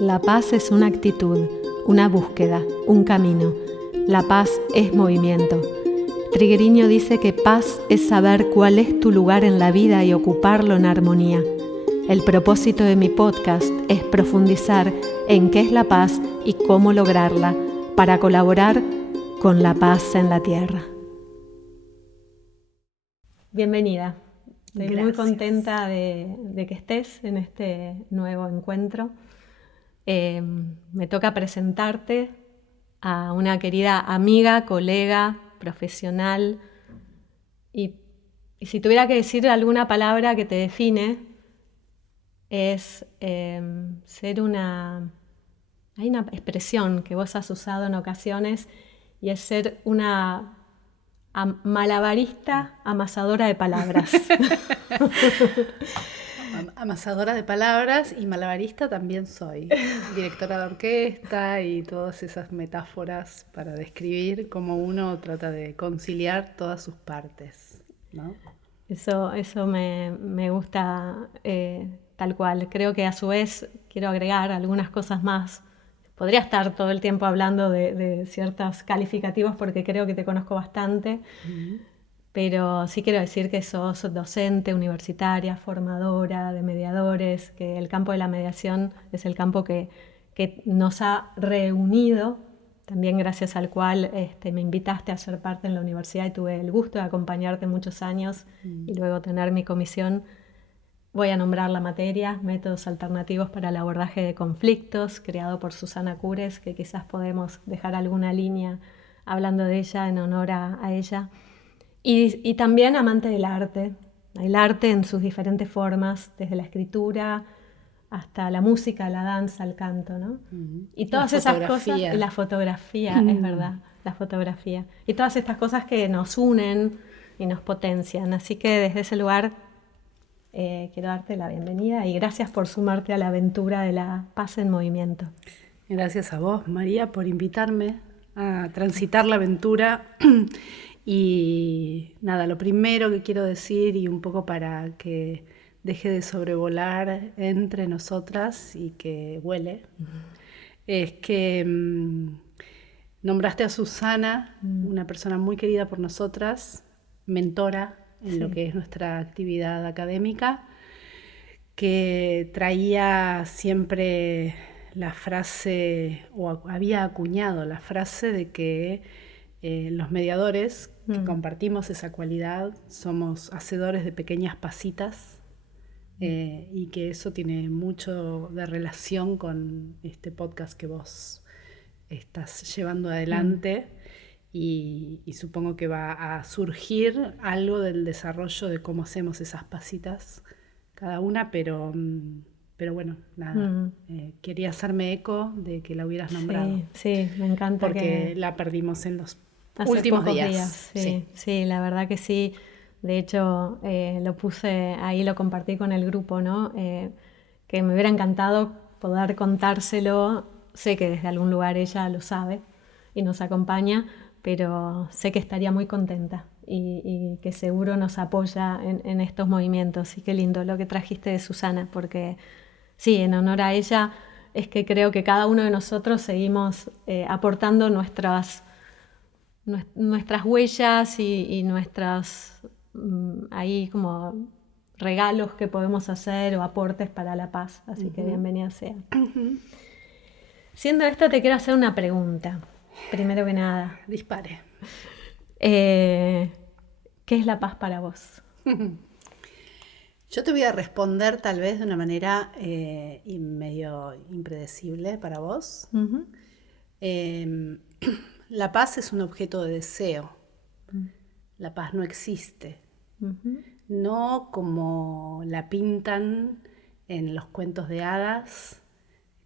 La paz es una actitud, una búsqueda, un camino. La paz es movimiento. Triguerio dice que paz es saber cuál es tu lugar en la vida y ocuparlo en armonía. El propósito de mi podcast es profundizar en qué es la paz y cómo lograrla para colaborar con la paz en la tierra. Bienvenida. Estoy muy contenta de que estés en este nuevo encuentro. Me toca presentarte a una querida amiga, colega, profesional. Y si tuviera que decir alguna palabra que te define, es ser una... Hay una expresión que vos has usado en ocasiones y es ser una malabarista amasadora de palabras. Amasadora de palabras y malabarista también soy. Directora de orquesta y todas esas metáforas para describir cómo uno trata de conciliar todas sus partes, ¿no? Eso me gusta tal cual. Creo que a su vez quiero agregar algunas cosas más. Podría estar todo el tiempo hablando de ciertos calificativos porque creo que te conozco bastante, pero sí quiero decir que sos docente, universitaria, formadora de mediadores, que el campo de la mediación es el campo que nos ha reunido, también gracias al cual me invitaste a ser parte en la universidad y tuve el gusto de acompañarte muchos años y luego tener mi comisión. Voy a nombrar la materia, métodos alternativos para el abordaje de conflictos, creado por Susana Cures, que quizás podemos dejar alguna línea hablando de ella en honor a ella. Y también amante del arte, el arte en sus diferentes formas, desde la escritura hasta la música, la danza, el canto, ¿no? Y todas esas cosas, la fotografía, es verdad, la fotografía. Y todas estas cosas que nos unen y nos potencian. Así que desde ese lugar quiero darte la bienvenida y gracias por sumarte a la aventura de la paz en movimiento. Gracias a vos, María, por invitarme a transitar la aventura. Y nada, lo primero que quiero decir, y un poco para que deje de sobrevolar entre nosotras y que vuele, es que nombraste a Susana, una persona muy querida por nosotras, mentora en lo que es nuestra actividad académica, que traía siempre la frase, o había acuñado la frase de que los mediadores que compartimos esa cualidad somos hacedores de pequeñas pasitas, y que eso tiene mucho de relación con este podcast que vos estás llevando adelante. Y supongo que va a surgir algo del desarrollo de cómo hacemos esas pasitas cada una, pero bueno, nada, quería hacerme eco de que la hubieras nombrado. Sí, me encanta. Porque la perdimos en los hace últimos pocos días. Sí, la verdad que sí. De hecho, lo puse ahí, lo compartí con el grupo, ¿no? Que me hubiera encantado poder contárselo. Sé que desde algún lugar ella lo sabe y nos acompaña, pero sé que estaría muy contenta y que seguro nos apoya en estos movimientos. Y qué lindo lo que trajiste de Susana, porque sí, en honor a ella es que creo que cada uno de nosotros seguimos aportando nuestras huellas y nuestras ahí como regalos que podemos hacer o aportes para la paz. Así que bienvenida sea. Siendo esto, te quiero hacer una pregunta. Primero que nada. Dispare. ¿Qué es la paz para vos? Yo te voy a responder tal vez de una manera medio impredecible para vos. La paz es un objeto de deseo. La paz no existe. No como la pintan en los cuentos de hadas,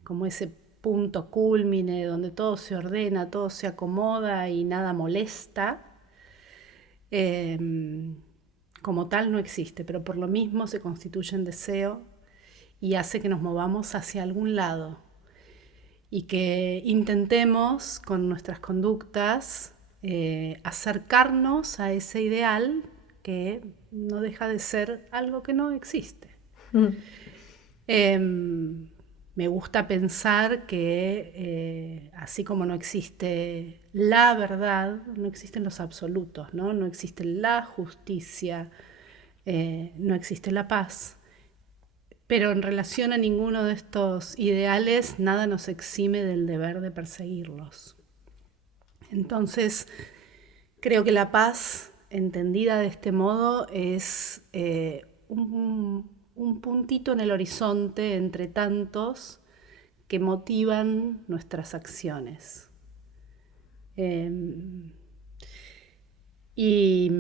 como ese punto cúlmine donde todo se ordena, todo se acomoda y nada molesta. Como tal no existe, pero por lo mismo se constituye en deseo y hace que nos movamos hacia algún lado y que intentemos con nuestras conductas acercarnos a ese ideal que no deja de ser algo que no existe. Me me gusta pensar que así como no existe la verdad, no existen los absolutos, ¿no? No existe la justicia, no existe la paz. Pero en relación a ninguno de estos ideales, nada nos exime del deber de perseguirlos. Entonces, creo que la paz, entendida de este modo, es un puntito en el horizonte entre tantos que motivan nuestras acciones. Y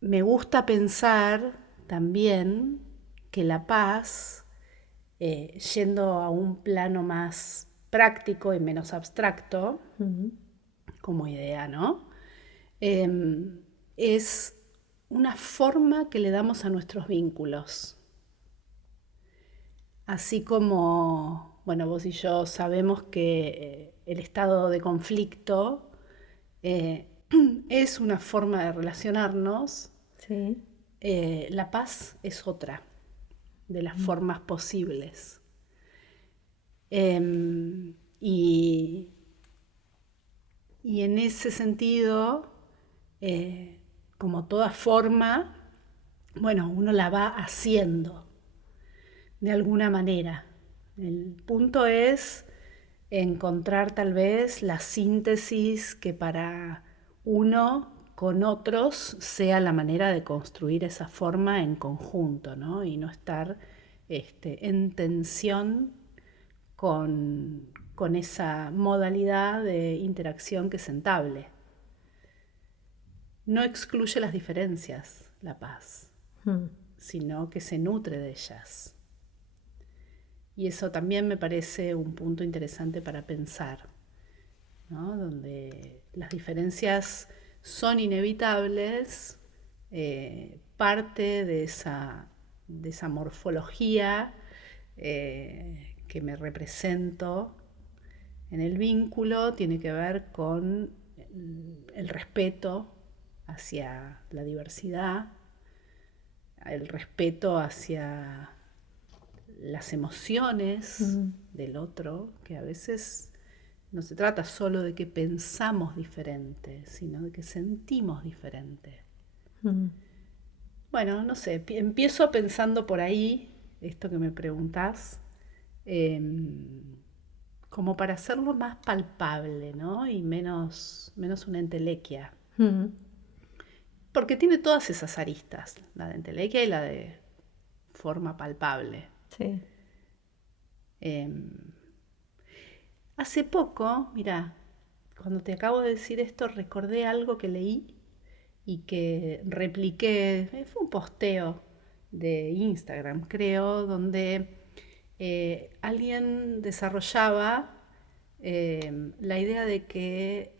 me gusta pensar también que la paz, yendo a un plano más práctico y menos abstracto, como idea, ¿no? Es una forma que le damos a nuestros vínculos. Así como, bueno, vos y yo sabemos que el estado de conflicto es una forma de relacionarnos, Sí. La paz es otra de las formas posibles. Y en ese sentido, como toda forma, bueno, uno la va haciendo de alguna manera. El punto es encontrar tal vez la síntesis que para uno con otros sea la manera de construir esa forma en conjunto, ¿no? Y no estar en tensión con esa modalidad de interacción que es entable. No excluye las diferencias, la paz, sino que se nutre de ellas. Y eso también me parece un punto interesante para pensar, ¿no? Donde las diferencias son inevitables, parte de esa morfología que me represento en el vínculo tiene que ver con el respeto hacia la diversidad, el respeto hacia las emociones del otro, que a veces no se trata solo de que pensamos diferente, sino de que sentimos diferente. Bueno, no sé, empiezo pensando por ahí, esto que me preguntás, como para hacerlo más palpable, ¿no? Y menos una entelequia. Porque tiene todas esas aristas, la de entelequia y la de forma palpable. Sí. Hace poco, mira, cuando te acabo de decir esto, recordé algo que leí y que repliqué. Fue un posteo de Instagram, creo, donde alguien desarrollaba la idea de que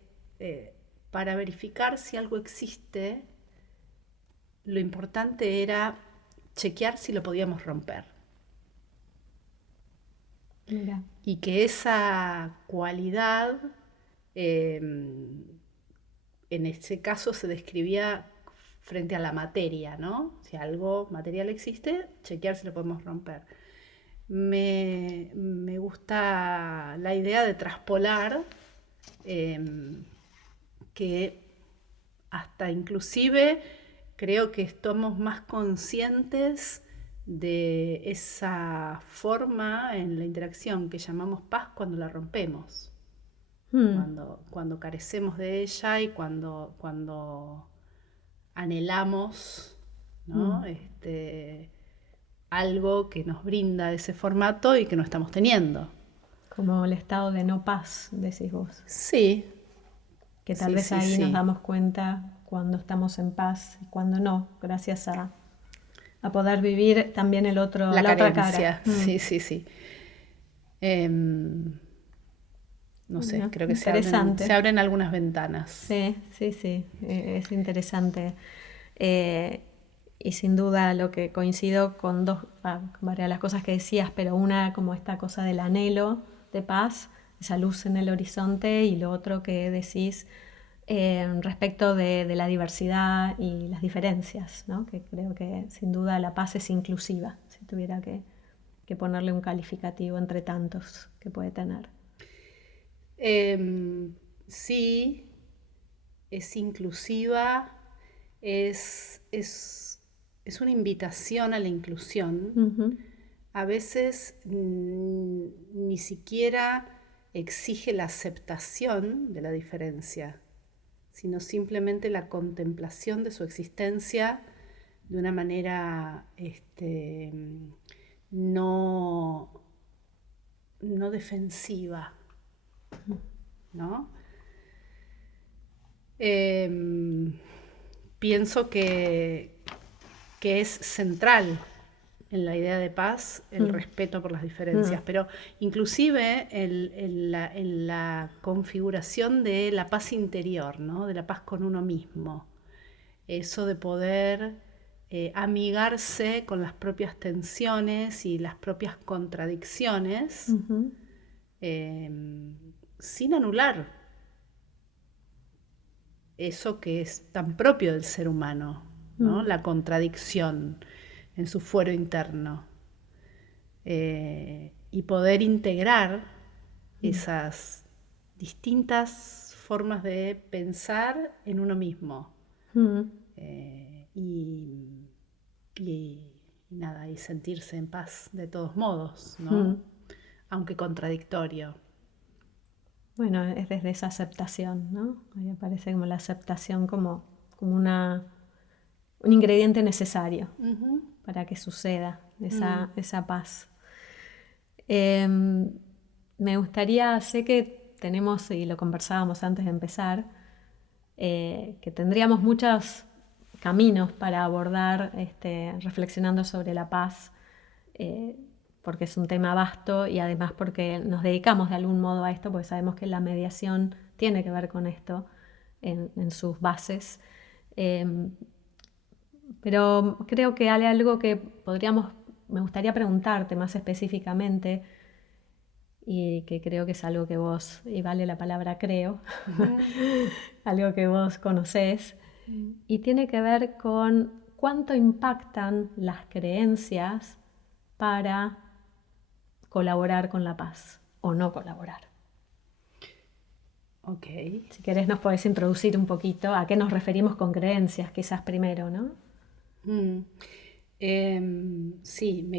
para verificar si algo existe, lo importante era chequear si lo podíamos romper. Mira. Y que esa cualidad, en ese caso se describía frente a la materia, ¿no? Si algo material existe, chequear si lo podemos romper. Me gusta la idea de traspolar, que hasta inclusive creo que estamos más conscientes de esa forma en la interacción que llamamos paz cuando la rompemos, cuando carecemos de ella y cuando anhelamos, ¿no? Algo que nos brinda ese formato y que no estamos teniendo. Como el estado de no paz, decís vos. Sí. Que tal vez ahí nos damos cuenta cuando estamos en paz y cuando no, gracias a poder vivir también el otro, la otra cara. Sí. No sé, Bueno, creo que se abren algunas ventanas. Sí, es interesante. Y sin duda lo que coincido con varias de las cosas que decías, pero una como esta cosa del anhelo de paz, esa luz en el horizonte, y lo otro que decís respecto de la diversidad y las diferencias, ¿no? Que creo que sin duda la paz es inclusiva, si tuviera que que ponerle un calificativo entre tantos que puede tener. Sí, es inclusiva, es una invitación a la inclusión. Ujú. A veces ni siquiera exige la aceptación de la diferencia, sino simplemente la contemplación de su existencia de una manera no, no defensiva, ¿no? Pienso que es central en la idea de paz el respeto por las diferencias, pero inclusive en la configuración de la paz interior, ¿no? De la paz con uno mismo, eso de poder amigarse con las propias tensiones y las propias contradicciones, sin anular eso que es tan propio del ser humano, ¿no? La contradicción en su fuero interno. Y poder integrar esas distintas formas de pensar en uno mismo. Y nada, y sentirse en paz de todos modos, ¿no? Aunque contradictorio. Bueno, es desde esa aceptación, ¿no? A mí me parece como la aceptación como un ingrediente necesario para que suceda esa paz. Me gustaría, sé que tenemos, y lo conversábamos antes de empezar, que tendríamos muchos caminos para abordar reflexionando sobre la paz, porque es un tema vasto y además porque nos dedicamos de algún modo a esto, porque sabemos que la mediación tiene que ver con esto en sus bases. Pero creo que hay algo que me gustaría preguntarte más específicamente, y que creo que es algo que vos, y vale la palabra creo, algo que vos conocés, y tiene que ver con cuánto impactan las creencias para colaborar con la paz o no colaborar. Ok. Si querés nos podés introducir un poquito a qué nos referimos con creencias, quizás primero, ¿no? Sí,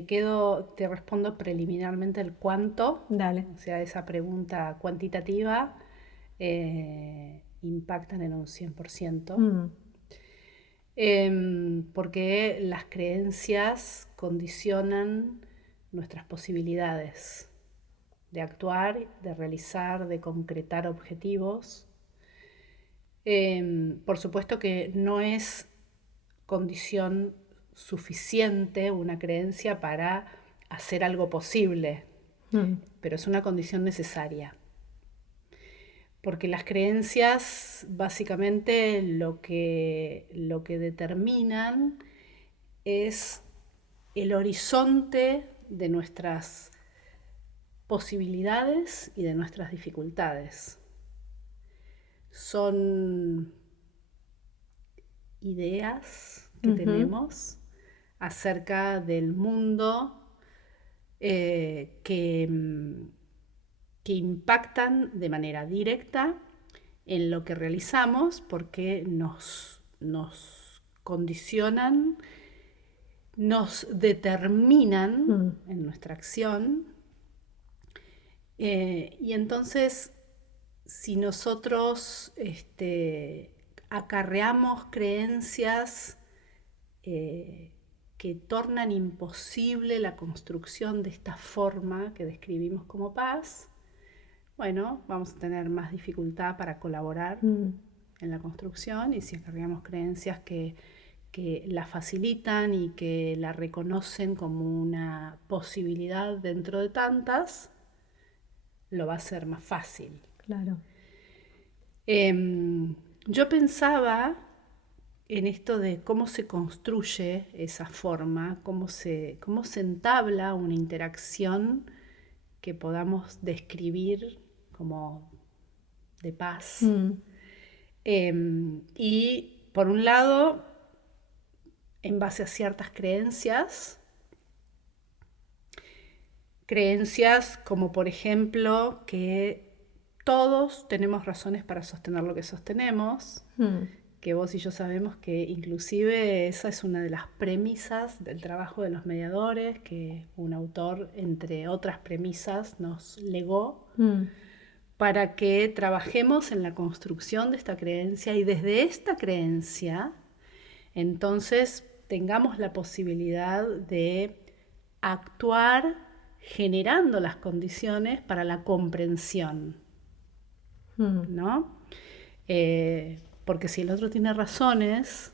te respondo preliminarmente el cuánto. Dale. O sea, esa pregunta cuantitativa impactan en un 100%. Porque las creencias condicionan nuestras posibilidades de actuar, de realizar, de concretar objetivos. Por supuesto que no es condición suficiente una creencia para hacer algo posible, pero es una condición necesaria. Porque las creencias básicamente lo que determinan es el horizonte de nuestras posibilidades y de nuestras dificultades. Son ideas que tenemos acerca del mundo que impactan de manera directa en lo que realizamos porque nos condicionan, nos determinan en nuestra acción. Y entonces, si nosotros acarreamos creencias que tornan imposible la construcción de esta forma que describimos como paz, bueno, vamos a tener más dificultad para colaborar en la construcción, y si acarreamos creencias que la facilitan y que la reconocen como una posibilidad dentro de tantas, lo va a ser más fácil. Claro. Yo pensaba en esto de cómo se construye esa forma, cómo se entabla una interacción que podamos describir como de paz. Y por un lado, en base a ciertas creencias, creencias como por ejemplo que todos tenemos razones para sostener lo que sostenemos, que vos y yo sabemos que inclusive esa es una de las premisas del trabajo de los mediadores, que un autor, entre otras premisas, nos legó para que trabajemos en la construcción de esta creencia y desde esta creencia, entonces tengamos la posibilidad de actuar generando las condiciones para la comprensión, ¿no? Porque si el otro tiene razones,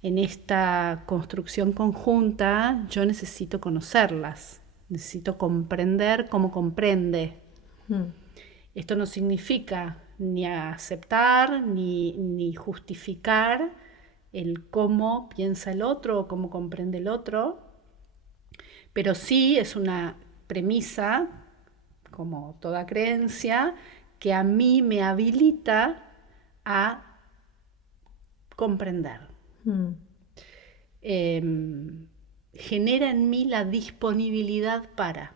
en esta construcción conjunta yo necesito conocerlas, necesito comprender cómo comprende. Esto no significa ni aceptar ni justificar el cómo piensa el otro o cómo comprende el otro, pero sí es una premisa, como toda creencia, que a mí me habilita a comprender. Genera en mí la disponibilidad para.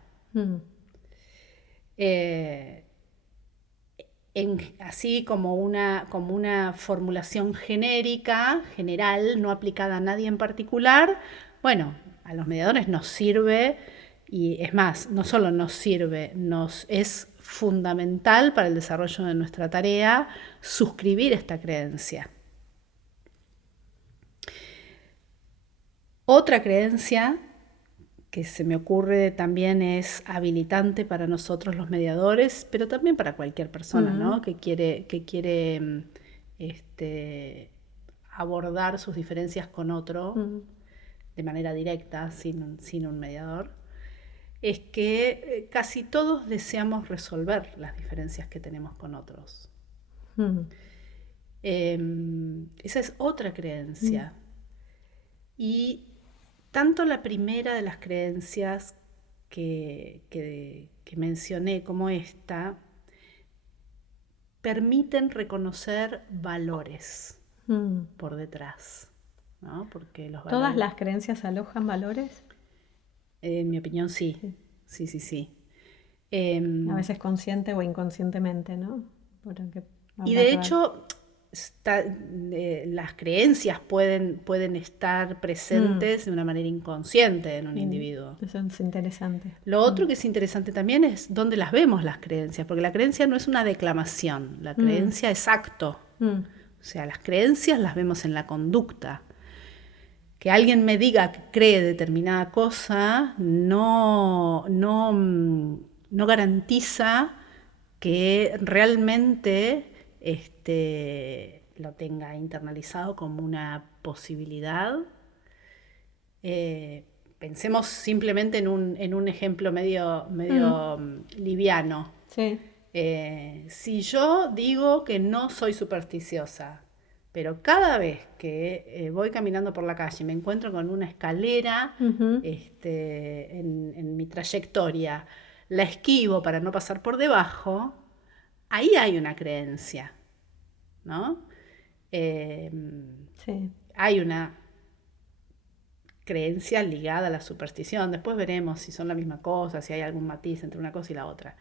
Así como una formulación genérica, general, no aplicada a nadie en particular, bueno, a los mediadores nos sirve, y es más, no solo nos sirve, nos es fundamental para el desarrollo de nuestra tarea suscribir esta creencia. Otra creencia que se me ocurre también es habilitante para nosotros los mediadores, pero también para cualquier persona, ¿no? que quiere abordar sus diferencias con otro de manera directa, sin un mediador, es que casi todos deseamos resolver las diferencias que tenemos con otros. Esa es otra creencia. Y tanto la primera de las creencias que mencioné como esta permiten reconocer valores por detrás, ¿no? Porque los valores, ¿todas las creencias alojan valores? En mi opinión sí. A veces consciente o inconscientemente, ¿no? Y de hecho las creencias pueden estar presentes de una manera inconsciente en un individuo. Eso es interesante. Lo otro que es interesante también es dónde las vemos las creencias, porque la creencia no es una declamación, la creencia es acto. O sea, las creencias las vemos en la conducta. Que alguien me diga que cree determinada cosa no garantiza que realmente lo tenga internalizado como una posibilidad. Pensemos simplemente en un ejemplo medio liviano. Sí. Si yo digo que no soy supersticiosa, pero cada vez que voy caminando por la calle y me encuentro con una escalera en mi trayectoria, la esquivo para no pasar por debajo, ahí hay una creencia, ¿no? Sí. Hay una creencia ligada a la superstición. Después veremos si son la misma cosa, si hay algún matiz entre una cosa y la otra.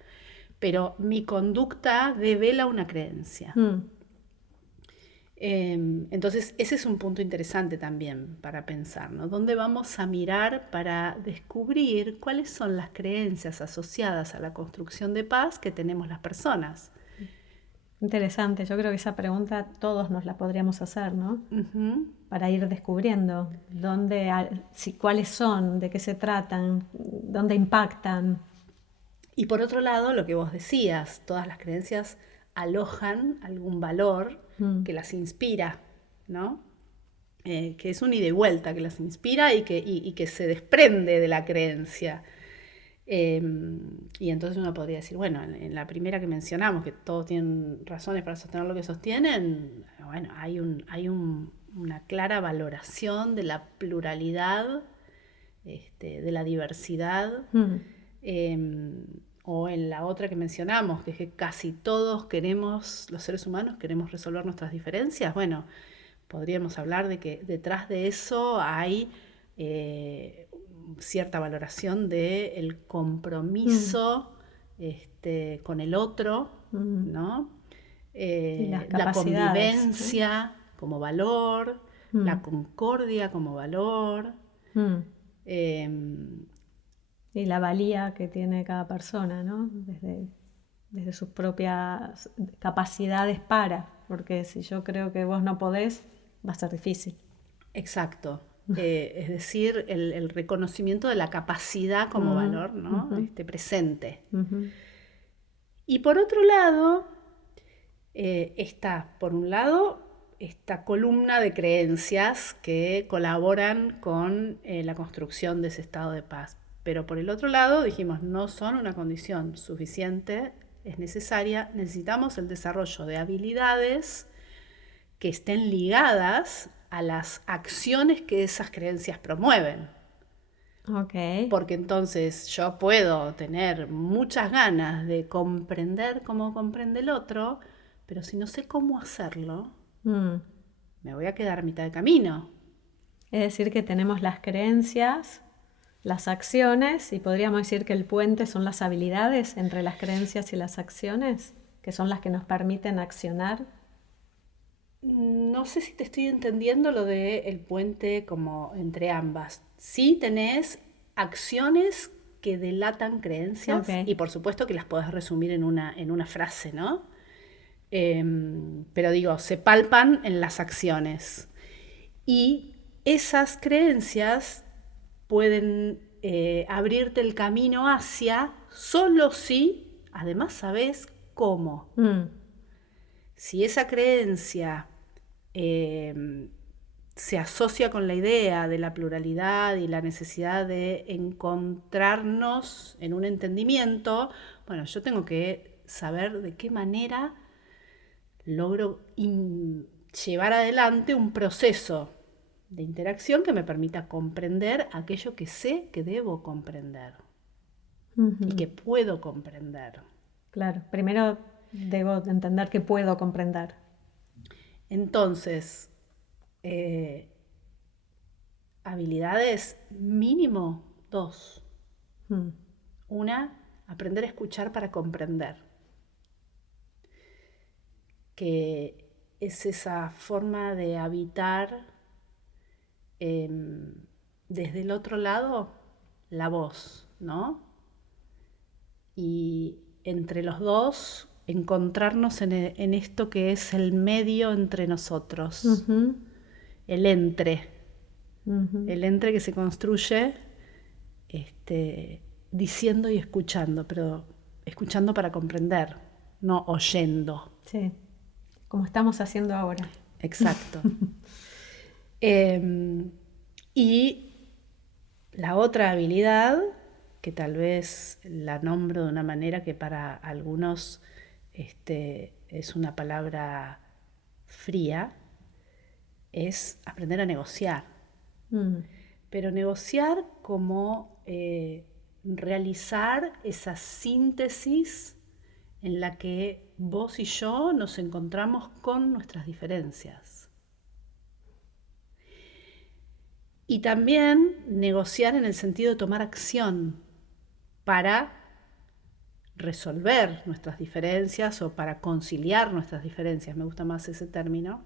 Pero mi conducta devela una creencia. Entonces, ese es un punto interesante también para pensar, ¿no? ¿Dónde vamos a mirar para descubrir cuáles son las creencias asociadas a la construcción de paz que tenemos las personas? Interesante, yo creo que esa pregunta todos nos la podríamos hacer, ¿no? Para ir descubriendo cuáles son, de qué se tratan, dónde impactan. Y por otro lado, lo que vos decías, todas las creencias alojan algún valor que las inspira, ¿no? Que es un ida y vuelta, que las inspira y que se desprende de la creencia. Y entonces uno podría decir, bueno, en la primera que mencionamos, que todos tienen razones para sostener lo que sostienen, bueno, hay una clara valoración de la pluralidad, de la diversidad. O en la otra que mencionamos, que es que casi todos los seres humanos queremos resolver nuestras diferencias. Bueno, podríamos hablar de que detrás de eso hay cierta valoración del compromiso con el otro, ¿no? Y las La capacidades, convivencia como valor, la concordia como valor. Y la valía que tiene cada persona, ¿no? Desde sus propias capacidades porque si yo creo que vos no podés, va a ser difícil. Exacto. Es decir, el reconocimiento de la capacidad como valor, ¿no? Presente. Y por otro lado, está, por un lado, esta columna de creencias que colaboran con la construcción de ese estado de paz. Pero por el otro lado, dijimos, no son una condición suficiente, es necesaria, necesitamos el desarrollo de habilidades que estén ligadas a las acciones que esas creencias promueven. Okay. Porque entonces yo puedo tener muchas ganas de comprender cómo comprende el otro, pero si no sé cómo hacerlo, me voy a quedar a mitad de camino. Es decir, que tenemos las creencias, las acciones, y podríamos decir que el puente son las habilidades entre las creencias y las acciones, que son las que nos permiten accionar. No sé si te estoy entendiendo lo del puente como entre ambas. Sí tenés acciones que delatan creencias y por supuesto que las podés resumir en una frase, ¿no? Pero digo, se palpan en las acciones. Y esas creencias pueden abrirte el camino hacia solo si además sabes cómo. Si esa creencia se asocia con la idea de la pluralidad y la necesidad de encontrarnos en un entendimiento, bueno, yo tengo que saber de qué manera logro llevar adelante un proceso de interacción que me permita comprender aquello que sé que debo comprender y que puedo comprender. Claro, primero debo entender que puedo comprender. Entonces, habilidades mínimo 2. Una, aprender a escuchar para comprender. Que es esa forma de habitar desde el otro lado la voz, ¿no? Y entre los dos encontrarnos en esto que es el medio entre nosotros, el entre que se construye diciendo y escuchando, pero escuchando para comprender, no oyendo. Sí, como estamos haciendo ahora. Exacto. Y la otra habilidad, que tal vez la nombro de una manera que para algunos es una palabra fría, es aprender a negociar. Pero negociar como realizar esa síntesis en la que vos y yo nos encontramos con nuestras diferencias. Y también negociar en el sentido de tomar acción para resolver nuestras diferencias o para conciliar nuestras diferencias, me gusta más ese término,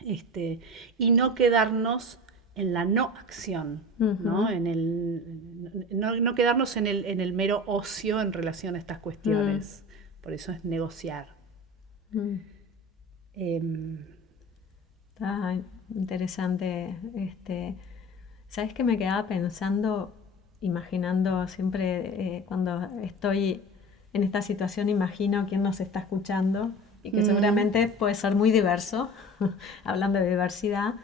y no quedarnos en la no acción, ¿no? No quedarnos en el mero ocio en relación a estas cuestiones. Por eso es negociar. Está interesante. ¿Sabes qué me quedaba pensando, imaginando siempre cuando estoy en esta situación, imagino quién nos está escuchando y que seguramente puede ser muy diverso, hablando de diversidad,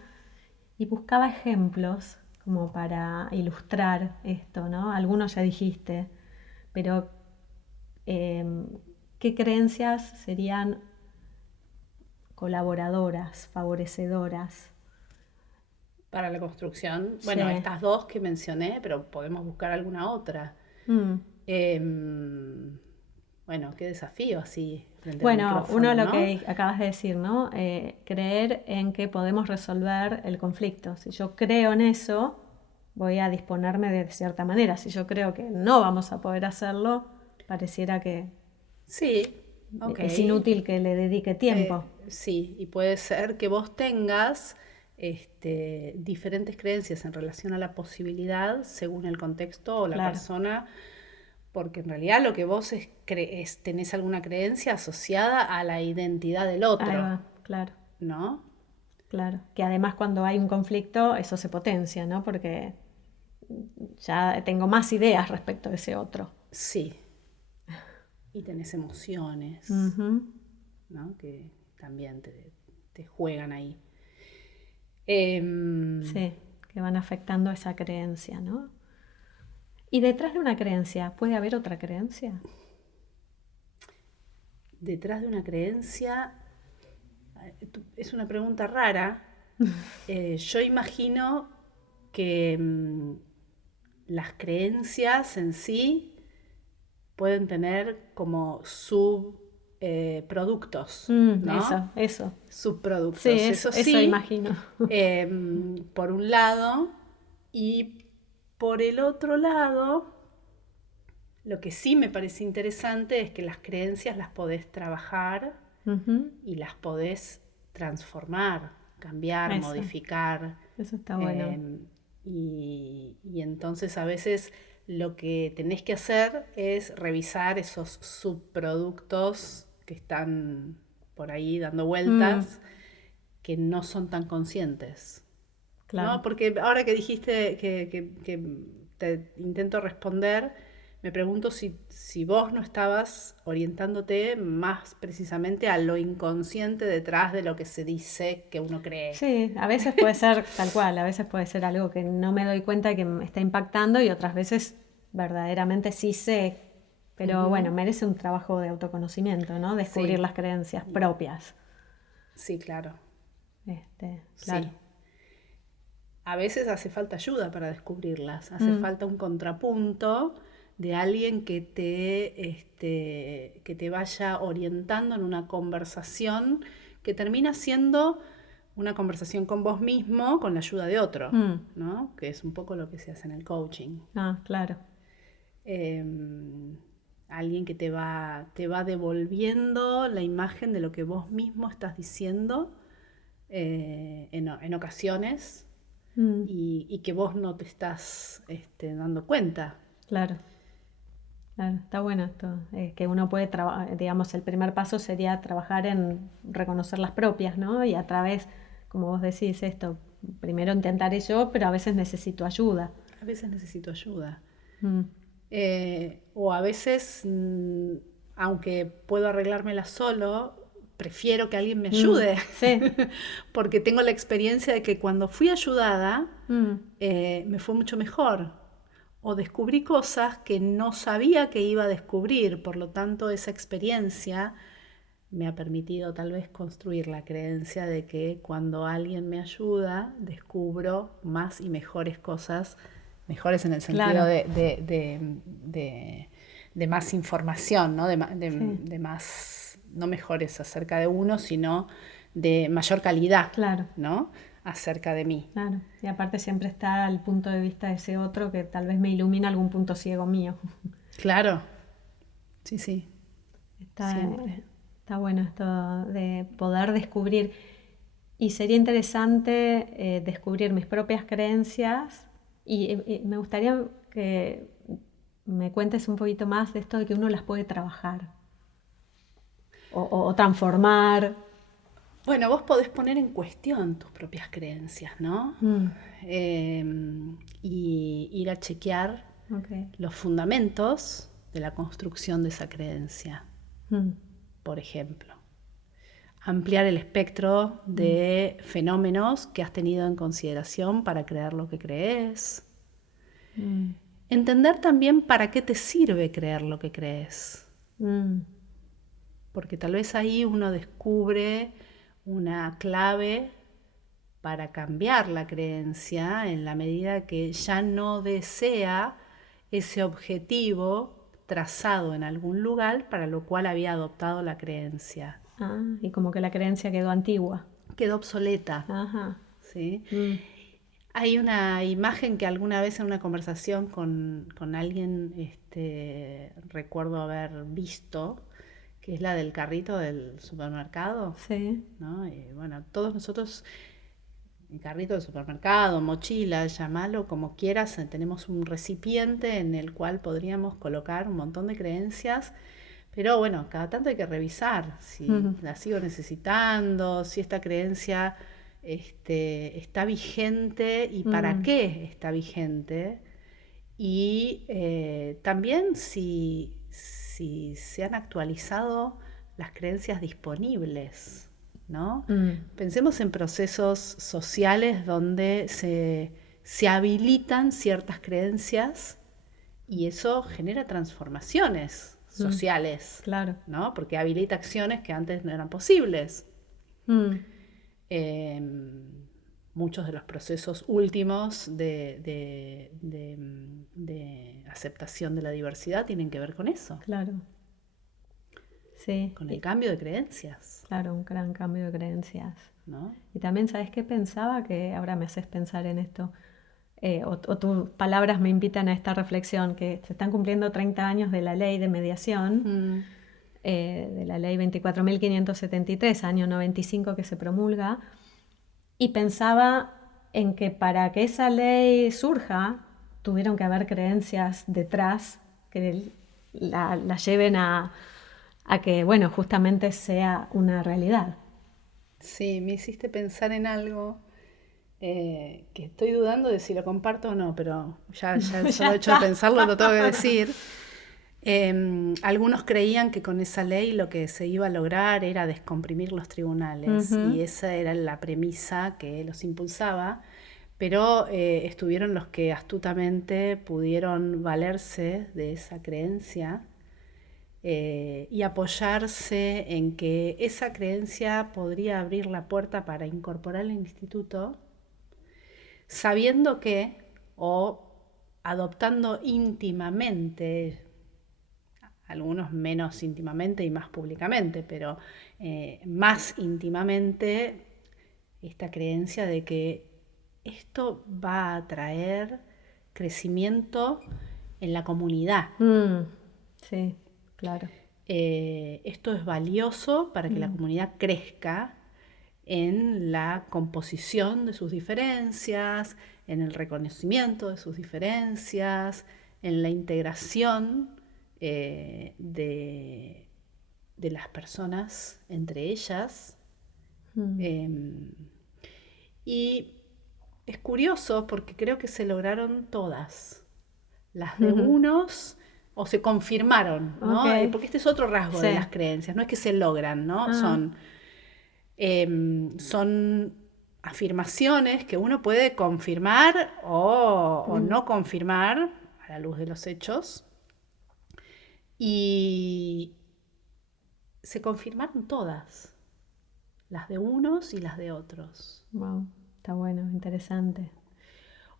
y buscaba ejemplos como para ilustrar esto, ¿no? Algunos ya dijiste, pero ¿qué creencias serían colaboradoras, favorecedoras? Para la construcción, bueno, Sí. estas dos que mencioné, pero podemos buscar alguna otra. Bueno, qué desafío así frente al micrófono, uno lo ¿no? que acabas de decir, ¿no? Creer en que podemos resolver el conflicto. Si yo creo en eso, voy a disponerme de cierta manera. Si yo creo que no vamos a poder hacerlo, pareciera que Sí, ok. es inútil que le dedique tiempo. Sí, y puede ser que vos tengas diferentes creencias en relación a la posibilidad según el contexto o la Claro. persona, porque en realidad lo que vos tenés alguna creencia asociada a la identidad del Ahí otro, va, claro, ¿no? claro. Que además cuando hay un conflicto, eso se potencia, ¿no? Porque ya tengo más ideas respecto de ese otro. Sí, y tenés emociones, Ujú. ¿no? Que también te juegan ahí. Em, Sí, que van afectando esa creencia, ¿no? Y detrás de una creencia, ¿puede haber otra creencia? Detrás de una creencia, es una pregunta rara. Yo imagino que las creencias en sí pueden tener como subproductos, ¿no? Eso. Sí, Subproductos, eso eso sí, imagino. por un lado, y por el otro lado, lo que sí me parece interesante es que las creencias las podés trabajar Ujú. y las podés transformar, cambiar, Eso, modificar. eso está bueno. eh, y entonces a veces lo que tenés que hacer es revisar esos subproductos que están por ahí dando Mm, vueltas, que no son tan conscientes. claro. ¿No? Porque ahora que dijiste que te intento responder, me pregunto si vos no estabas orientándote más precisamente a lo inconsciente detrás de lo que se dice que uno cree. Sí, a veces puede ser tal cual, a veces puede ser algo que no me doy cuenta que me está impactando y otras veces verdaderamente sí sé, pero bueno, Ujú. merece un trabajo de autoconocimiento, ¿no? Descubrir Sí, las creencias propias. sí, claro, Claro. sí. A veces hace falta ayuda para descubrirlas, hace Mm, falta un contrapunto de alguien que te vaya orientando en una conversación que termina siendo una conversación con vos mismo con la ayuda de otro, mm. ¿no? Que es un poco lo que se hace en el coaching. Ah, claro. Eh, Alguien que te va devolviendo la imagen de lo que vos mismo estás diciendo en ocasiones Mm, y que vos no te estás dando cuenta. claro. Claro, está bueno esto, que uno puede trabajar, digamos, el primer paso sería trabajar en reconocer las propias, ¿no? Y a través, como vos decís, esto, primero intentaré yo, pero a veces necesito ayuda. A veces necesito ayuda. Mm, O a veces, aunque puedo arreglármela solo, prefiero que alguien me ayude. sí, Porque tengo la experiencia de que cuando fui ayudada, mm, me fue mucho mejor. O descubrí cosas que no sabía que iba a descubrir. Por lo tanto, esa experiencia me ha permitido tal vez construir la creencia de que cuando alguien me ayuda, descubro más y mejores cosas, mejores en el sentido claro, de más información, ¿no? sí, De más, no mejores acerca de uno, sino de mayor calidad, claro, ¿no? Acerca de mí. claro. Y aparte siempre está el punto de vista de ese otro que tal vez me ilumina algún punto ciego mío. Claro, sí, sí, Está, siempre. está bueno esto de poder descubrir. Y sería interesante descubrir mis propias creencias y me gustaría que me cuentes un poquito más de esto de que uno las puede trabajar o transformar. Bueno, vos podés poner en cuestión tus propias creencias, ¿no? Mm, Eh, y ir a chequear ok. los fundamentos de la construcción de esa creencia, Mm, por ejemplo. Ampliar el espectro mm, de fenómenos que has tenido en consideración para creer lo que crees. mm, Entender también para qué te sirve creer lo que crees. mm, Porque tal vez ahí uno descubre una clave para cambiar la creencia en la medida que ya no desea ese objetivo trazado en algún lugar para lo cual había adoptado la creencia. ah, y como que la creencia quedó antigua. Quedó obsoleta, Ajá. ¿sí? Mm, Hay una imagen que alguna vez en una conversación con alguien recuerdo haber visto, que es la del carrito del supermercado, Sí. ¿no? Bueno, todos nosotros, el carrito del supermercado, mochila, llámalo como quieras, tenemos un recipiente en el cual podríamos colocar un montón de creencias, pero bueno, cada tanto hay que revisar si la sigo necesitando, si esta creencia está vigente y para qué está vigente. Y también si se han actualizado las creencias disponibles, ¿no? Pensemos en procesos sociales donde se habilitan ciertas creencias y eso genera transformaciones sociales, Claro. ¿no? Porque habilita acciones que antes no eran posibles. Muchos de los procesos últimos de aceptación de la diversidad tienen que ver con eso. Claro. Sí. Con el cambio de creencias. Claro, un gran cambio de creencias. ¿No? Y también, ¿sabes qué pensaba? Que ahora me haces pensar en esto, o tus palabras me invitan a esta reflexión, que se están cumpliendo 30 años de la ley de mediación, de la ley 24.573, año 95 que se promulga, y pensaba en que para que esa ley surja, tuvieron que haber creencias detrás que la lleven a que, bueno, justamente sea una realidad. Sí, me hiciste pensar en algo que estoy dudando de si lo comparto o no, pero ya el solo hecho de pensarlo lo tengo que decir. Algunos creían que con esa ley lo que se iba a lograr era descomprimir los tribunales y esa era la premisa que los impulsaba, pero estuvieron los que astutamente pudieron valerse de esa creencia y apoyarse en que esa creencia podría abrir la puerta para incorporar el instituto, sabiendo que, o adoptando íntimamente, algunos menos íntimamente y más públicamente, pero más íntimamente, esta creencia de que esto va a traer crecimiento en la comunidad. Sí, claro. Esto es valioso para que la comunidad crezca en la composición de sus diferencias, en el reconocimiento de sus diferencias, en la integración de las personas entre ellas. Y es curioso porque creo que se lograron todas. Las de unos o se confirmaron, ¿no? Okay. Porque este es otro rasgo de las creencias, no es que se logran, ¿no? Son afirmaciones que uno puede confirmar o no confirmar a la luz de los hechos. Y se confirmaron todas, las de unos y las de otros. Wow, está bueno, interesante.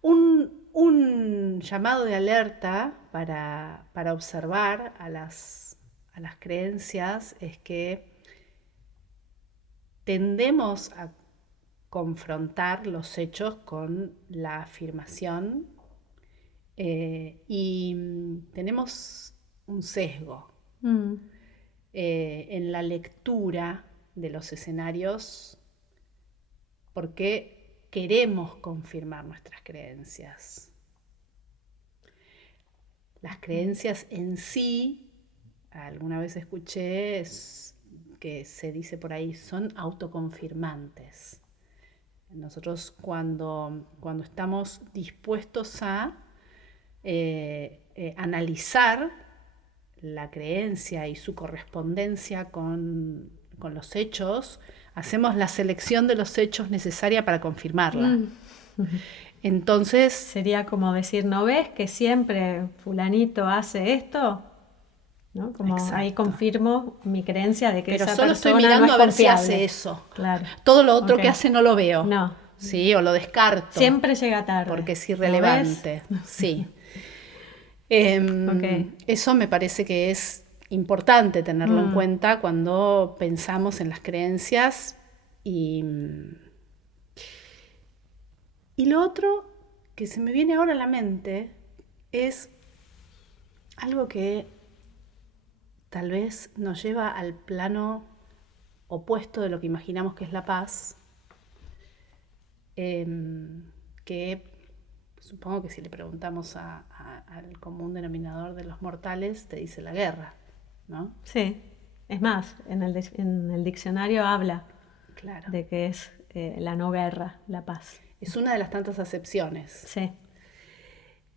Un llamado de alerta para observar a las creencias es que tendemos a confrontar los hechos con la afirmación y tenemos un sesgo en la lectura de los escenarios porque queremos confirmar nuestras creencias. Las creencias en sí, alguna vez escuché que se dice por ahí, son autoconfirmantes. Nosotros cuando estamos dispuestos a analizar la creencia y su correspondencia con los hechos, hacemos la selección de los hechos necesaria para confirmarla. Entonces... Sería como decir, ¿no ves que siempre fulanito hace esto? ¿No? Como exacto. Ahí confirmo mi creencia de que pero esa solo persona estoy mirando no es a ver confiable. si hace eso. Claro. Todo lo otro que hace no lo veo. No. Sí, o lo descarto. Siempre llega tarde. Porque es irrelevante. Sí. Eso me parece que es importante tenerlo en cuenta cuando pensamos en las creencias y Y lo otro que se me viene ahora a la mente es algo que tal vez nos lleva al plano opuesto de lo que imaginamos que es la paz, que supongo que si le preguntamos al común denominador de los mortales, te dice la guerra, ¿no? Sí, es más, en el diccionario habla Claro. de que es la no guerra, la paz. Es una de las tantas acepciones. Sí.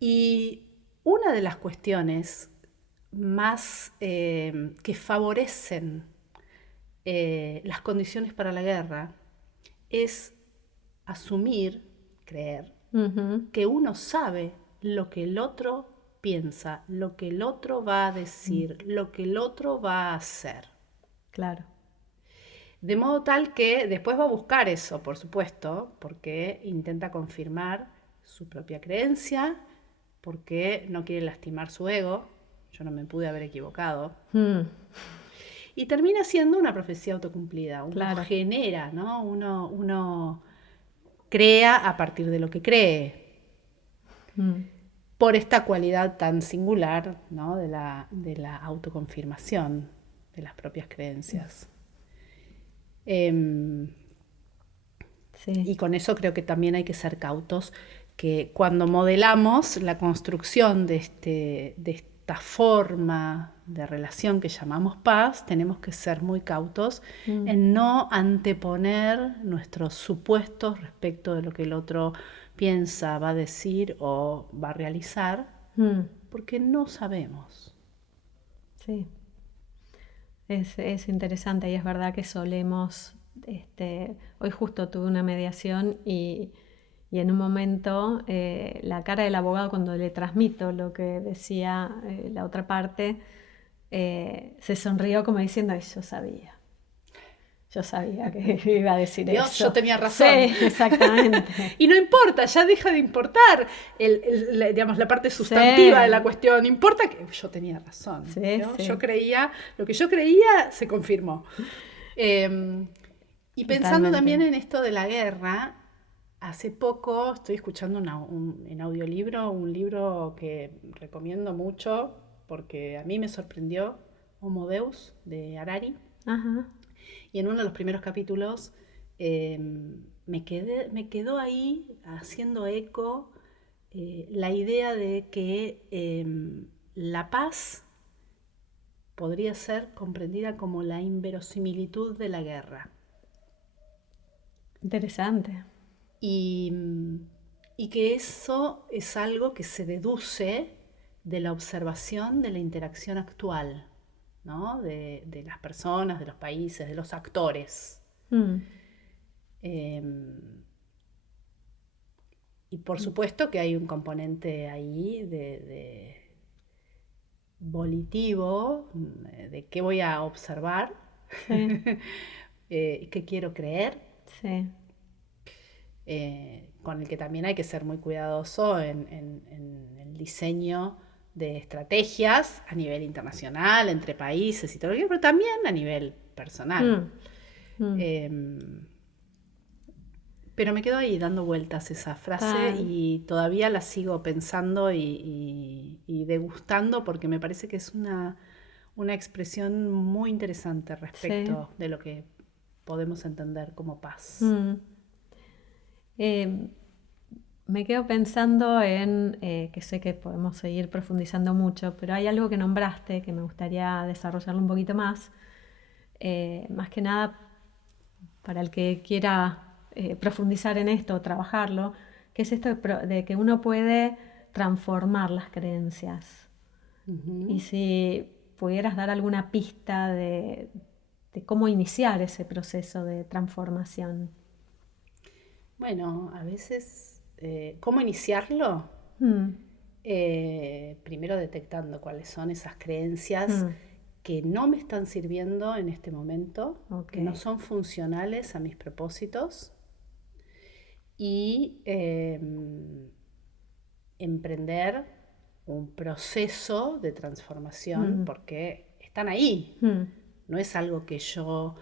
Y una de las cuestiones más que favorecen las condiciones para la guerra es asumir, creer, que uno sabe lo que el otro piensa, lo que el otro va a decir, lo que el otro va a hacer. Claro. De modo tal que después va a buscar eso, por supuesto, porque intenta confirmar su propia creencia, porque no quiere lastimar su ego. Yo no me pude haber equivocado. Y termina siendo una profecía autocumplida. Uno genera, ¿no? Uno crea a partir de lo que cree. Por esta cualidad tan singular, ¿no? de la autoconfirmación de las propias creencias. Sí. Y con eso creo que también hay que ser cautos, que cuando modelamos la construcción de esta forma de relación que llamamos paz, tenemos que ser muy cautos en no anteponer nuestros supuestos respecto de lo que el otro piensa, va a decir o va a realizar, porque no sabemos. Sí. Es interesante y es verdad que solemos, hoy justo tuve una mediación y en un momento la cara del abogado cuando le transmito lo que decía la otra parte, se sonrió como diciendo, "Ay, yo sabía que iba a decir Dios, eso". yo tenía razón. Sí, exactamente. Y no importa, ya deja de importar digamos, la parte sustantiva de la cuestión. Importa que yo tenía razón. Sí, ¿no? sí. Lo que yo creía se confirmó. Y pensando también en esto de la guerra, hace poco estoy escuchando en audiolibro un libro que recomiendo mucho porque a mí me sorprendió, Homo Deus, de Harari. Ajá. Y en uno de los primeros capítulos me quedó ahí haciendo eco la idea de que la paz podría ser comprendida como la inverosimilitud de la guerra. Interesante. Y que eso es algo que se deduce de la observación de la interacción actual, ¿no? de las personas, de los países, de los actores. Y por supuesto que hay un componente ahí de volitivo, de qué voy a observar, Sí. qué quiero creer, Sí. con el que también hay que ser muy cuidadoso en el diseño de estrategias a nivel internacional, entre países y todo lo que, pero también a nivel personal. Pero me quedo ahí dando vueltas esa frase y todavía la sigo pensando y degustando porque me parece que es una expresión muy interesante respecto de lo que podemos entender como paz. Me quedo pensando en, que sé que podemos seguir profundizando mucho, pero hay algo que nombraste que me gustaría desarrollarlo un poquito más que nada para el que quiera profundizar en esto, trabajarlo, que es esto de que uno puede transformar las creencias. Y si pudieras dar alguna pista de cómo iniciar ese proceso de transformación. Bueno, a veces, ¿cómo iniciarlo? Primero detectando cuáles son esas creencias que no me están sirviendo en este momento, que no son funcionales a mis propósitos, y emprender un proceso de transformación porque están ahí. No es algo que yo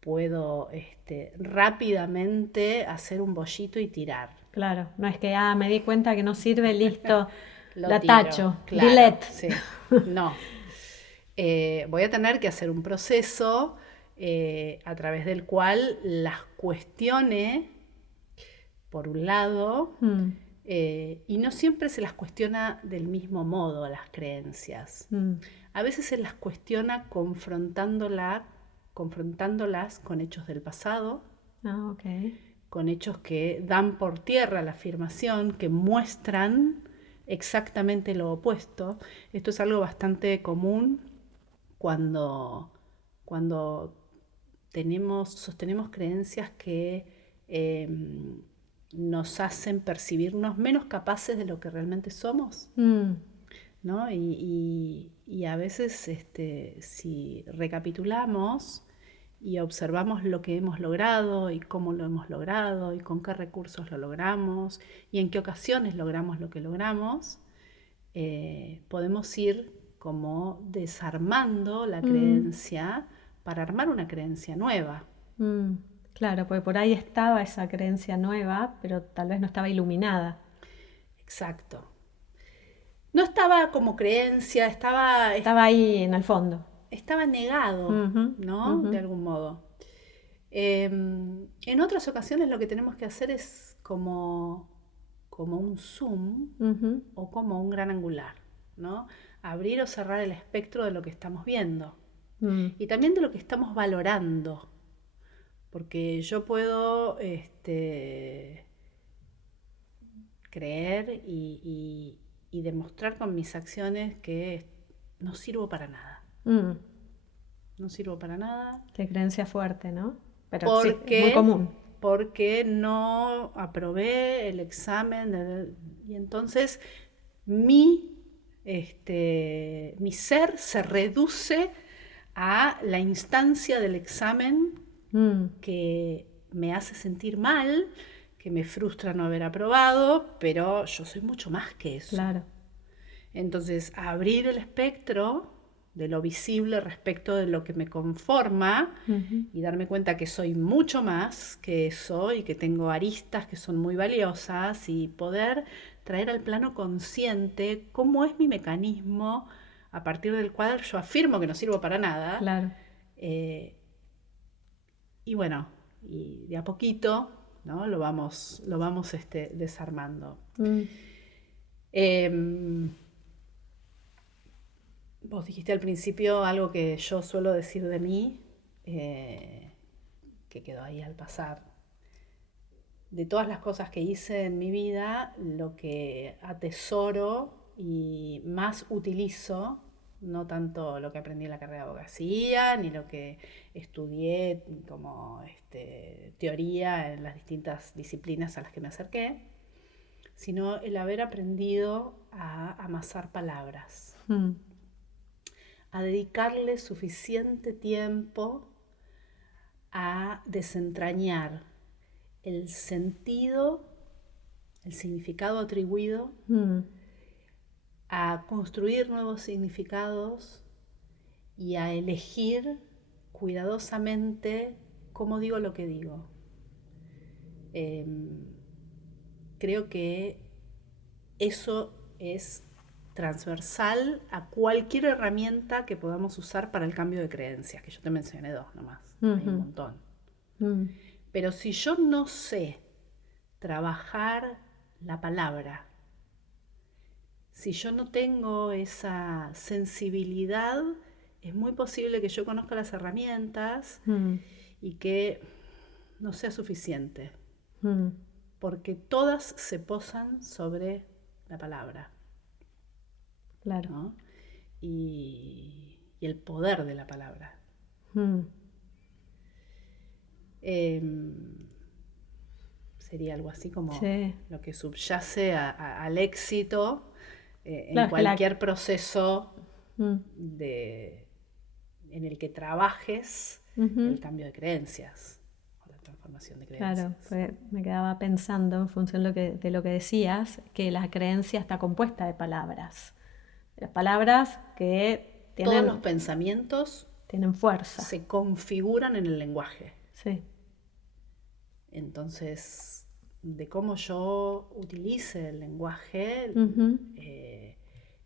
puedo rápidamente hacer un bollito y tirar. Claro, no es que me di cuenta que no sirve, listo, la tiro, tacho, claro, delete. sí, no. Voy a tener que hacer un proceso a través del cual las cuestione, por un lado, y no siempre se las cuestiona del mismo modo las creencias. A veces se las cuestiona confrontándolas con hechos del pasado, con hechos que dan por tierra la afirmación, que muestran exactamente lo opuesto. Esto es algo bastante común cuando sostenemos creencias que nos hacen percibirnos menos capaces de lo que realmente somos, ¿no? Y a veces, si recapitulamos y observamos lo que hemos logrado y cómo lo hemos logrado y con qué recursos lo logramos y en qué ocasiones logramos lo que logramos, podemos ir como desarmando la creencia para armar una creencia nueva. Claro, porque por ahí estaba esa creencia nueva, pero tal vez no estaba iluminada. Exacto. No estaba como creencia, estaba ahí en el fondo. Estaba negado, ¿no? De algún modo. En otras ocasiones lo que tenemos que hacer es como un zoom o como un gran angular, ¿no? Abrir o cerrar el espectro de lo que estamos viendo y también de lo que estamos valorando, porque yo puedo creer y demostrar con mis acciones que no sirvo para nada. No sirvo para nada. Qué creencia fuerte, ¿no? Pero sí, es muy común. Porque no aprobé el examen y entonces mi ser se reduce a la instancia del examen que me hace sentir mal, que me frustra no haber aprobado, pero yo soy mucho más que eso. Claro. Entonces, abrir el espectro de lo visible respecto de lo que me conforma y darme cuenta que soy mucho más que eso y que tengo aristas que son muy valiosas y poder traer al plano consciente cómo es mi mecanismo a partir del cual yo afirmo que no sirvo para nada. Claro. Y bueno, y de a poquito, ¿no? lo vamos desarmando. Vos dijiste al principio algo que yo suelo decir de mí, que quedó ahí al pasar. De todas las cosas que hice en mi vida, lo que atesoro y más utilizo, no tanto lo que aprendí en la carrera de abogacía, ni lo que estudié como teoría en las distintas disciplinas a las que me acerqué, sino el haber aprendido a amasar palabras. A dedicarle suficiente tiempo a desentrañar el sentido, el significado atribuido, a construir nuevos significados y a elegir cuidadosamente cómo digo lo que digo. Creo que eso es transversal a cualquier herramienta que podamos usar para el cambio de creencias, que yo te mencioné 2 nomás, hay un montón. Pero si yo no sé trabajar la palabra, si yo no tengo esa sensibilidad, es muy posible que yo conozca las herramientas y que no sea suficiente, porque todas se posan sobre la palabra. Claro. ¿No? Y el poder de la palabra. Sería algo así como lo que subyace al éxito en cualquier proceso en el que trabajes el cambio de creencias o la transformación de creencias. Claro, pues me quedaba pensando en función de lo que decías, que la creencia está compuesta de palabras. Las palabras que tienen... Todos los pensamientos tienen fuerza. Se configuran en el lenguaje. Sí. Entonces, cómo yo utilice el lenguaje,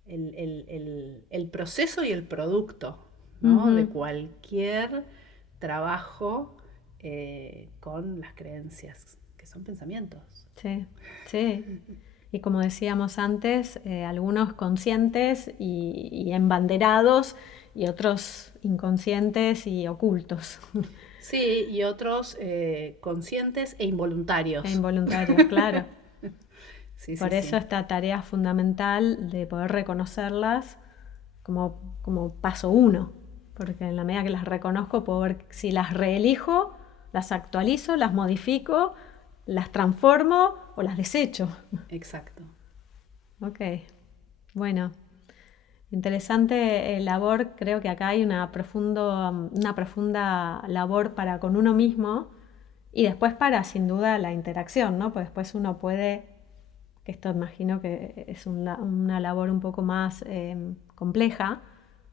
el proceso y el producto, ¿no? De cualquier trabajo con las creencias, que son pensamientos. Sí, sí. Y como decíamos antes, algunos conscientes y embanderados y otros inconscientes y ocultos. Sí, y otros conscientes e involuntarios. E involuntarios, claro. Sí, Por sí, eso sí. esta tarea fundamental de poder reconocerlas como paso uno. Porque en la medida que las reconozco, puedo ver si las reelijo, las actualizo, las modifico, las transformo o las desecho. Exacto. Ok, bueno, interesante labor. Creo que acá hay una profunda labor para con uno mismo y después para, sin duda, la interacción, ¿no? Pues después uno puede, que esto imagino que es una labor un poco más compleja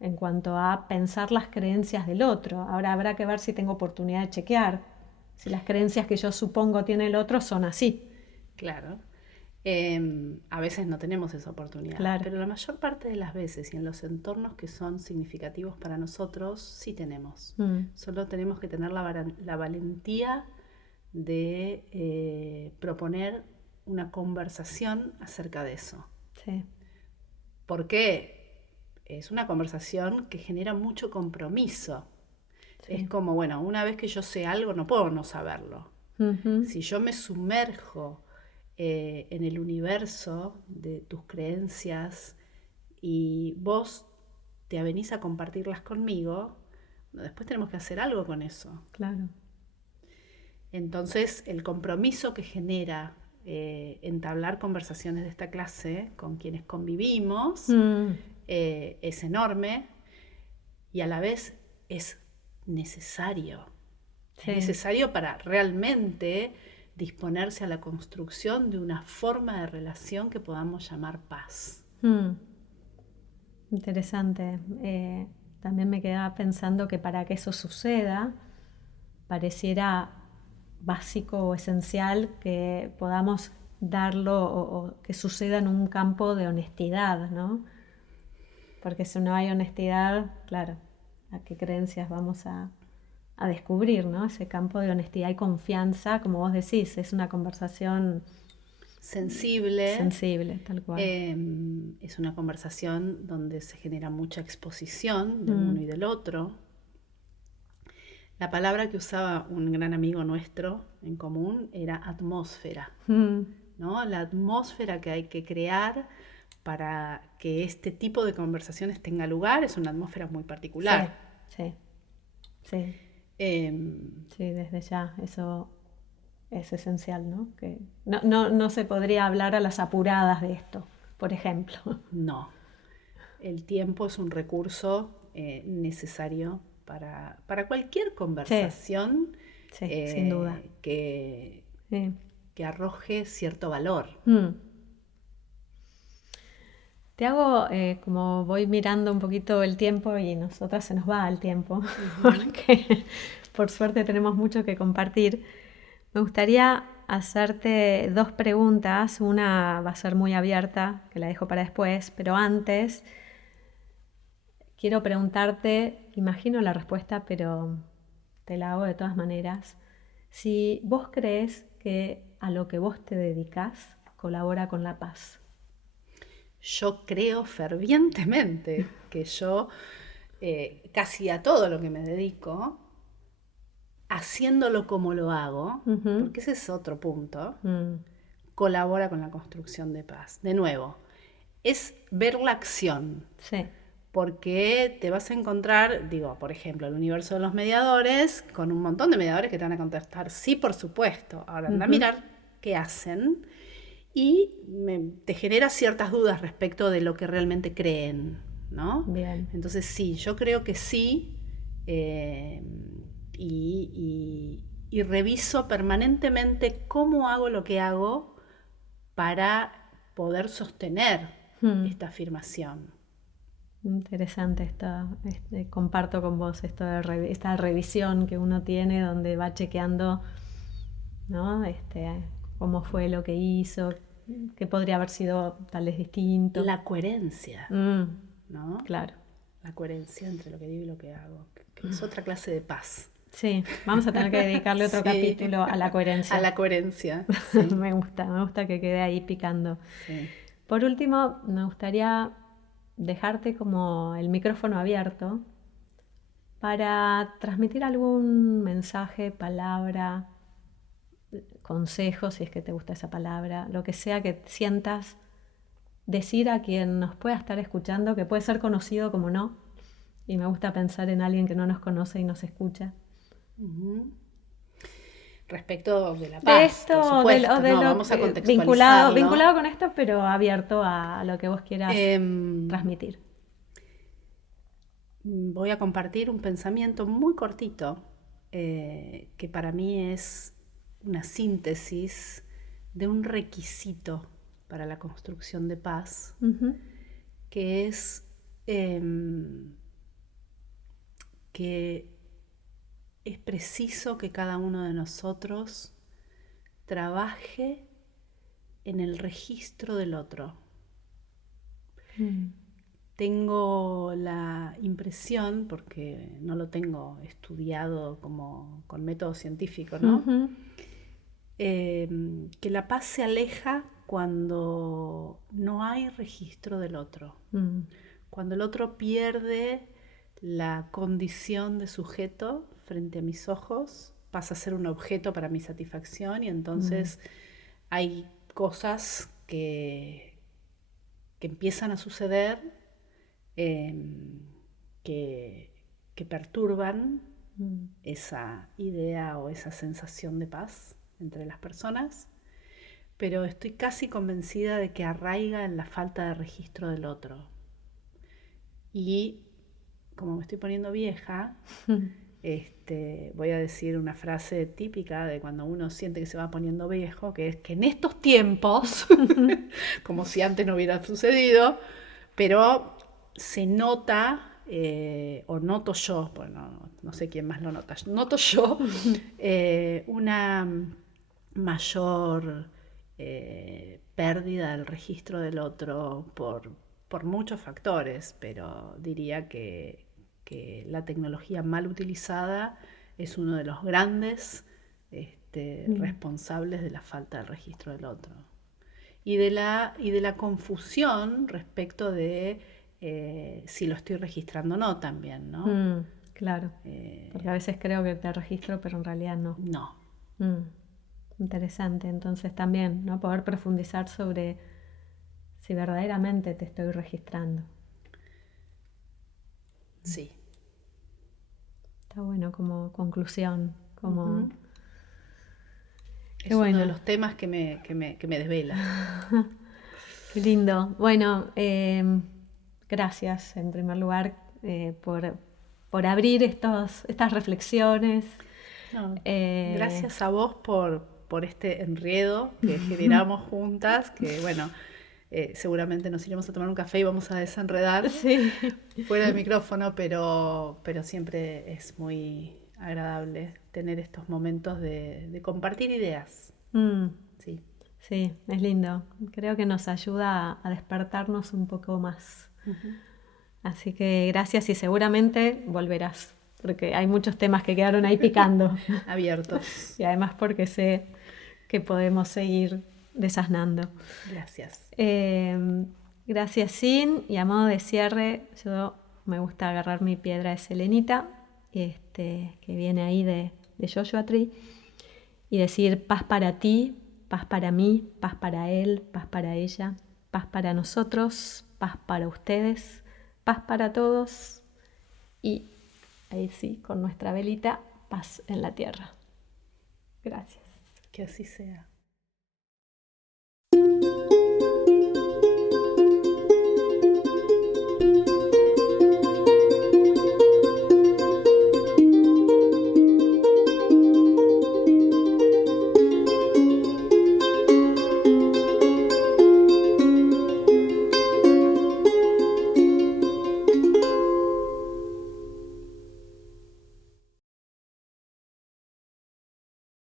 en cuanto a pensar las creencias del otro. Ahora habrá que ver si tengo oportunidad de chequear si las creencias que yo supongo tiene el otro son así. Claro. A veces no tenemos esa oportunidad, Claro. pero la mayor parte de las veces y en los entornos que son significativos para nosotros, sí tenemos. Solo tenemos que tener la valentía de proponer una conversación acerca de eso. Sí. Porque es una conversación que genera mucho compromiso. Sí. Es como, bueno, una vez que yo sé algo, no puedo no saberlo. Si yo me sumerjo en el universo de tus creencias y vos te avenís a compartirlas conmigo, después tenemos que hacer algo con eso. Claro. Entonces, el compromiso que genera entablar conversaciones de esta clase con quienes convivimos es enorme y a la vez es necesario. Sí. Es necesario para realmente disponerse a la construcción de una forma de relación que podamos llamar paz. Interesante. También me quedaba pensando que para que eso suceda, pareciera básico o esencial que podamos darlo o que suceda en un campo de honestidad, ¿no? Porque si no hay honestidad, claro, ¿a qué creencias vamos a descubrir, ¿no? Ese campo de honestidad y confianza, como vos decís, es una conversación sensible, tal cual. Es una conversación donde se genera mucha exposición de uno y del otro. La palabra que usaba un gran amigo nuestro en común era atmósfera, ¿no? La atmósfera que hay que crear para que este tipo de conversaciones tenga lugar es una atmósfera muy particular. Sí. Sí, desde ya, eso es esencial, ¿no? Que no se podría hablar a las apuradas de esto, por ejemplo. No, el tiempo es un recurso necesario para cualquier conversación sin duda. Que arroje cierto valor. Te hago, como voy mirando un poquito el tiempo y nosotras se nos va el tiempo, porque por suerte tenemos mucho que compartir. Me gustaría hacerte 2 preguntas. Una va a ser muy abierta, que la dejo para después, pero antes quiero preguntarte, imagino la respuesta, pero te la hago de todas maneras. Si vos crees que a lo que vos te dedicas colabora con la paz. Yo creo fervientemente que yo casi a todo lo que me dedico, haciéndolo como lo hago, porque ese es otro punto, colabora con la construcción de paz. De nuevo, es ver la acción. Sí. Porque te vas a encontrar, digo, por ejemplo, el universo de los mediadores, con un montón de mediadores que te van a contestar, sí, por supuesto. Ahora anda a mirar qué hacen y te genera ciertas dudas respecto de lo que realmente creen, ¿no? Bien. Entonces sí, yo creo que sí, y reviso permanentemente cómo hago lo que hago para poder sostener esta afirmación. Interesante esto, comparto con vos esta revisión que uno tiene donde va chequeando, ¿no? cómo fue lo que hizo, que podría haber sido tal vez distinto. La coherencia, ¿no? Claro. La coherencia entre lo que digo y lo que hago, que es otra clase de paz. Sí, vamos a tener que dedicarle otro capítulo a la coherencia. A la coherencia, sí. Me gusta que quede ahí picando. Sí. Por último, me gustaría dejarte como el micrófono abierto para transmitir algún mensaje, palabra, consejo, si es que te gusta esa palabra, lo que sea que sientas decir a quien nos pueda estar escuchando, que puede ser conocido como no, y me gusta pensar en alguien que no nos conoce y nos escucha. Respecto de la paz, de esto, por supuesto, de lo vamos a contextualizarlo. Vinculado con esto, pero abierto a lo que vos quieras transmitir. Voy a compartir un pensamiento muy cortito, que para mí es una síntesis de un requisito para la construcción de paz, que es que es preciso que cada uno de nosotros trabaje en el registro del otro. Tengo la impresión, porque no lo tengo estudiado como con método científico, ¿no? Que la paz se aleja cuando no hay registro del otro. Cuando el otro pierde la condición de sujeto frente a mis ojos, pasa a ser un objeto para mi satisfacción, y entonces hay cosas que empiezan a suceder que perturban esa idea o esa sensación de paz entre las personas, pero estoy casi convencida de que arraiga en la falta de registro del otro. Y como me estoy poniendo vieja, voy a decir una frase típica de cuando uno siente que se va poniendo viejo, que es que en estos tiempos, como si antes no hubiera sucedido, pero se nota, o noto yo, bueno, no sé quién más lo nota, noto yo una mayor pérdida del registro del otro por muchos factores, pero diría que la tecnología mal utilizada es uno de los grandes responsables de la falta de registro del otro. Y de la confusión respecto de si lo estoy registrando o no también, ¿no? Claro, porque a veces creo que te registro, pero en realidad no. No. Interesante, entonces también, ¿no? Poder profundizar sobre si verdaderamente te estoy registrando. Sí. Está bueno como conclusión, como... Es uno de los temas que me desvela. Qué lindo. Bueno, gracias en primer lugar por abrir estas reflexiones. No, gracias a vos por este enredo que generamos juntas, que bueno, seguramente nos iremos a tomar un café y vamos a desenredar fuera del micrófono, pero siempre es muy agradable tener estos momentos de compartir ideas. Sí, es lindo. Creo que nos ayuda a despertarnos un poco más. Así que gracias, y seguramente volverás, porque hay muchos temas que quedaron ahí picando. Abiertos. Y además porque sé que podemos seguir desasnando. Gracias. Gracias, Sin. Y a modo de cierre, yo me gusta agarrar mi piedra de selenita, que viene ahí de Joshua Tree, y decir: paz para ti, paz para mí, paz para él, paz para ella, paz para nosotros, paz para ustedes, paz para todos. Y ahí sí, con nuestra velita, paz en la tierra. Gracias. Que así sea.